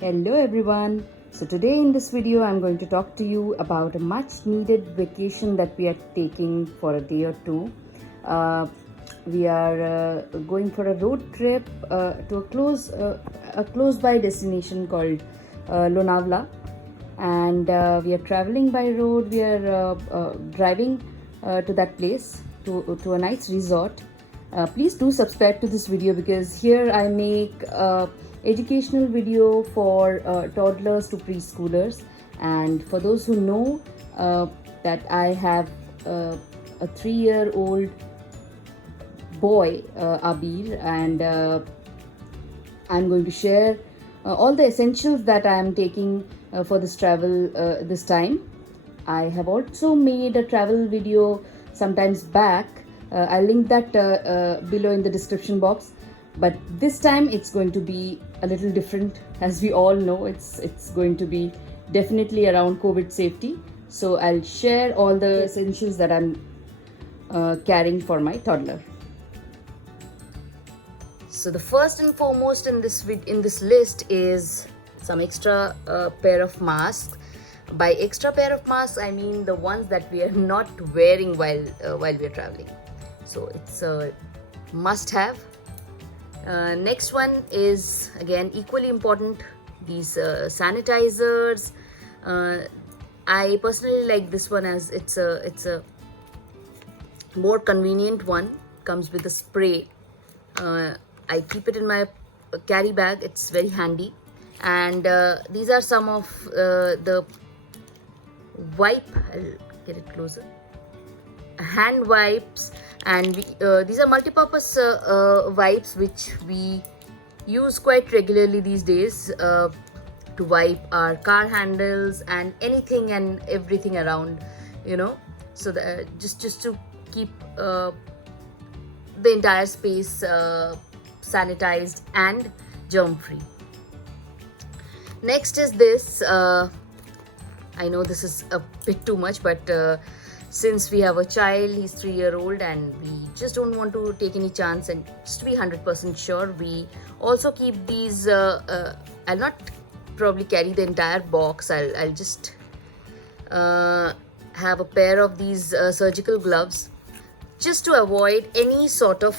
Hello everyone. So today in this video I'm going to talk to you about a much needed vacation that we are taking for a day or two. We are going for a road trip to a close by destination called Lonavala, and we are traveling by road. We are driving to that place, to a nice resort. Please do subscribe to this video because here I make educational video for toddlers to preschoolers, and for those who know that I have a 3-year-old boy, Abir, and I'm going to share all the essentials that I am taking for this travel this time. I have also made a travel video sometimes back. I'll link that below in the description box. But this time it's going to be a little different. As we all know, it's going to be definitely around COVID safety. So I'll share all the essentials that I'm carrying for my toddler. So the first and foremost in this list is some extra pair of masks. By extra pair of masks, I mean the ones that we are not wearing while we are traveling. So it's a must-have. Next one is again equally important. These sanitizers. I personally like this one as it's a more convenient one. Comes with a spray. I keep it in my carry bag. It's very handy. And these are some of the wipe. I'll get it closer. Hand wipes, and these are multi-purpose wipes which we use quite regularly these days to wipe our car handles and anything and everything around, so that just to keep the entire space sanitized and germ free. Next is this. I know this is a bit too much, but since we have a child, he's 3-year-old, and we just don't want to take any chance, and just to be 100% sure, we also keep these. I'll not probably carry the entire box. I'll just have a pair of these surgical gloves, just to avoid any sort of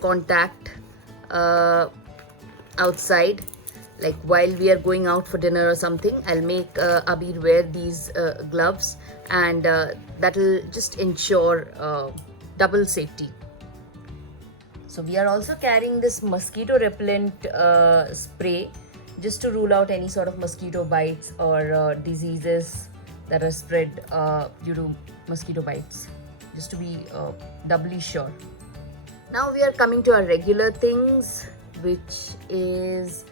contact outside. Like while we are going out for dinner or something, I'll make Abir wear these gloves, and that'll just ensure double safety. So we are also carrying this mosquito repellent spray, just to rule out any sort of mosquito bites or diseases that are spread due to mosquito bites, just to be doubly sure. Now we are coming to our regular things, which is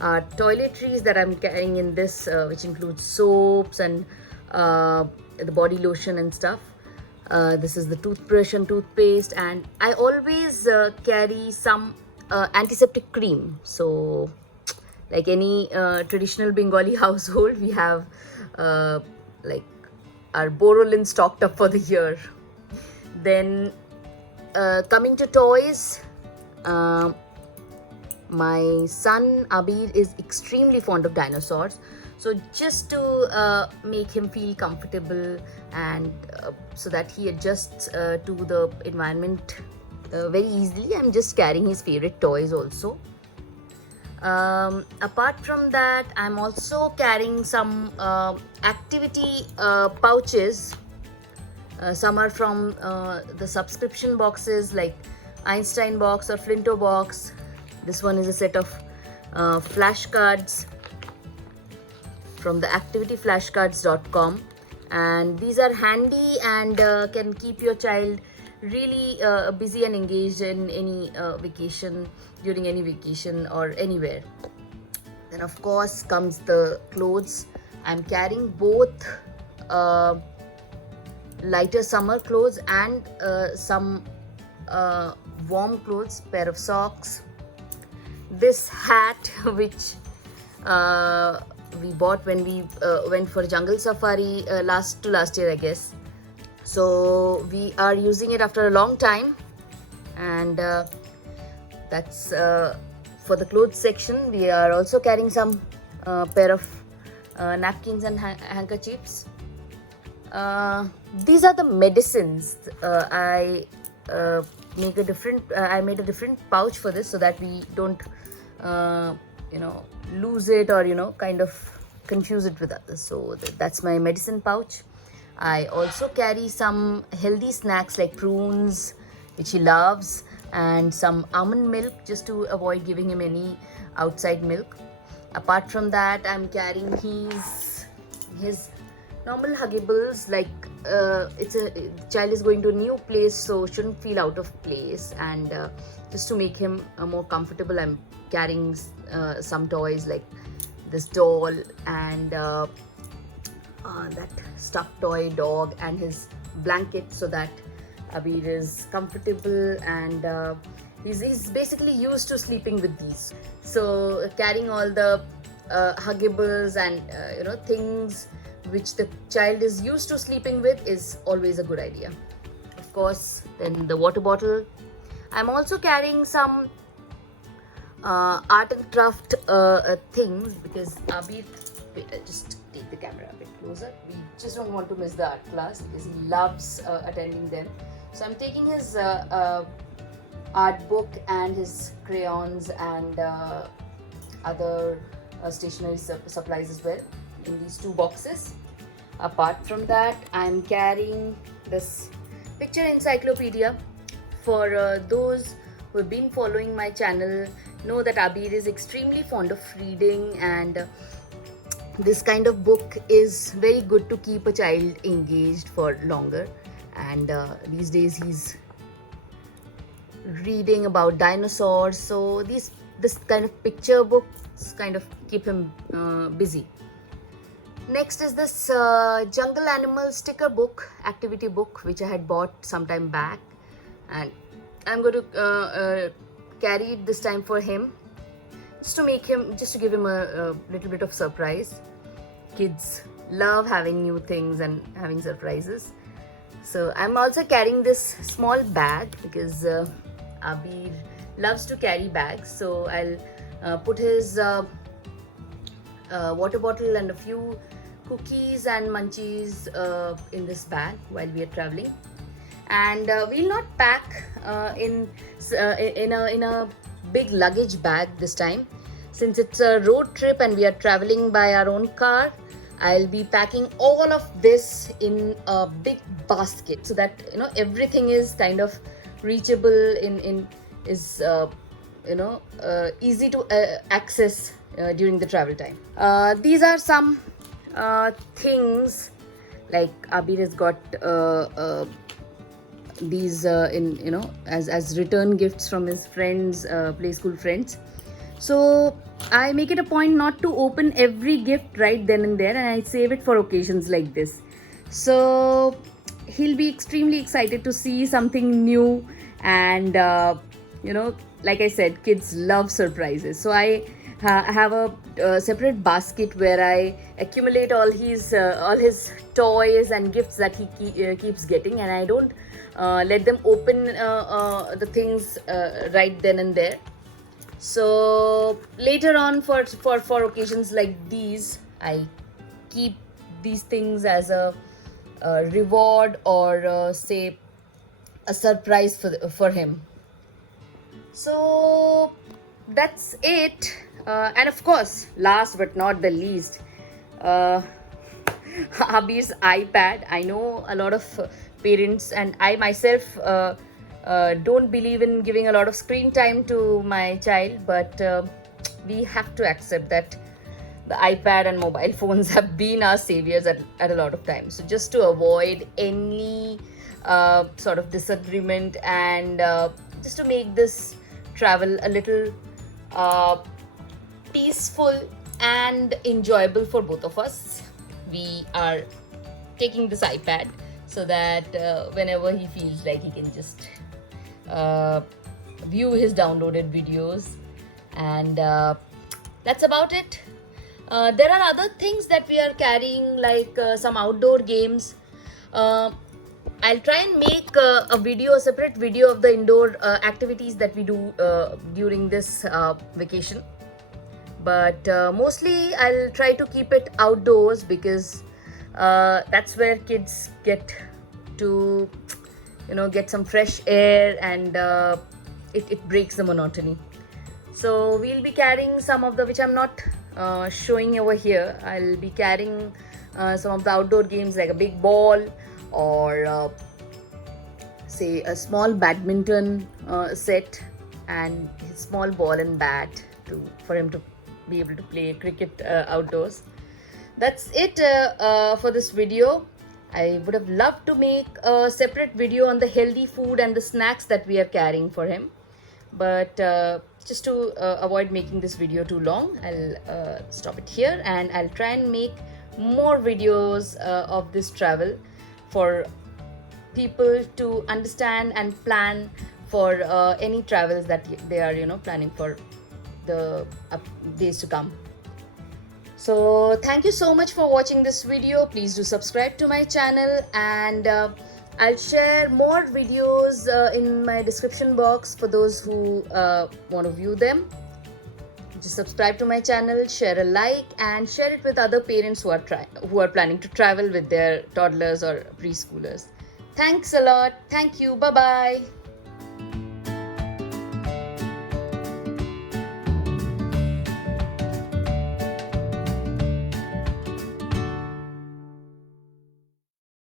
toiletries that I'm carrying in this, which includes soaps and the body lotion and stuff. This is the toothbrush and toothpaste, and I always carry some antiseptic cream. So like any traditional Bengali household, we have like our Borolin stocked up for the year. Then coming to toys, my son Abir is extremely fond of dinosaurs. So just to make him feel comfortable and so that he adjusts to the environment very easily, I'm just carrying his favorite toys also. Apart from that, I'm also carrying some activity pouches. Some are from the subscription boxes like Einstein box or Flinto box. This one is a set of flashcards from the activityflashcards.com, and these are handy and can keep your child really busy and engaged in any vacation, during any vacation or anywhere. Then of course comes the clothes. I'm carrying both lighter summer clothes and some warm clothes, pair of socks. This hat, which we bought when we went for jungle safari last year, I guess. So we are using it after a long time, and that's for the clothes section. We are also carrying some pair of napkins and handkerchiefs. These are the medicines. I made a different pouch for this so that we don't lose it or kind of confuse it with others. So that's my medicine pouch. I also carry some healthy snacks like prunes, which he loves, and some almond milk just to avoid giving him any outside milk. Apart from that, I'm carrying his normal huggables, like the child is going to a new place, so shouldn't feel out of place, and just to make him more comfortable, I'm carrying some toys like this doll and that stuffed toy dog and his blanket, so that Abir is comfortable, and he's basically used to sleeping with these. So carrying all the huggables and things which the child is used to sleeping with is always a good idea. Of course, then the water bottle. I'm also carrying some art and craft things, because Abir, wait, I'll just take the camera a bit closer. We just don't want to miss the art class because he loves attending them. So I'm taking his art book and his crayons and other stationery supplies as well in these two boxes. Apart from that, I'm carrying this picture encyclopedia. For those who have been following my channel know that Abir is extremely fond of reading, and this kind of book is very good to keep a child engaged for longer. And these days he's reading about dinosaurs, so this kind of picture books kind of keep him busy. Next is this jungle animal sticker book, activity book, which I had bought some time back, and I'm going to carry it this time for him, just to give him a little bit of surprise. Kids love having new things and having surprises. So I'm also carrying this small bag because Abir loves to carry bags. So I'll put his water bottle and a few cookies and munchies in this bag while we are traveling. And we'll not pack in a big luggage bag this time, since it's a road trip and we are traveling by our own car. I'll be packing all of this in a big basket, so that everything is kind of reachable easy to access during the travel time. These are some things, like Abir has got these as return gifts from his friends, play school friends. So I make it a point not to open every gift right then and there, and I save it for occasions like this. So he'll be extremely excited to see something new, and like I said, kids love surprises. So I have a separate basket where I accumulate all his toys and gifts that he keeps getting, and I don't let them open the things right then and there. So later on, for occasions like these, I keep these things as a reward, or say a surprise for him. So that's it. And of course, last but not the least, Abir's iPad. I know a lot of parents, and I myself don't believe in giving a lot of screen time to my child, but we have to accept that the iPad and mobile phones have been our saviors at a lot of times. So just to avoid any sort of disagreement, and just to make this travel a little peaceful and enjoyable for both of us, we are taking this iPad, so that whenever he feels like, he can just view his downloaded videos. And that's about it. There are other things that we are carrying, like some outdoor games. I'll try and make a separate video of the indoor activities that we do during this vacation. but mostly I'll try to keep it outdoors because that's where kids get to get some fresh air, and it breaks the monotony. So we'll be carrying some of the, which I'm not showing over here. I'll be carrying some of the outdoor games like a big ball, or say a small badminton set, and his small ball and bat for him to be able to play cricket outdoors. That's it for this video. I would have loved to make a separate video on the healthy food and the snacks that we are carrying for him, but just to avoid making this video too long, I'll stop it here, and I'll try and make more videos of this travel for people to understand and plan for any travels that they are planning for the days to come. So thank you so much for watching this video. Please do subscribe to my channel, and I'll share more videos in my description box for those who want to view them. Just subscribe to my channel, share a like, and share it with other parents who are planning to travel with their toddlers or preschoolers. Thanks a lot. Thank you. Bye bye.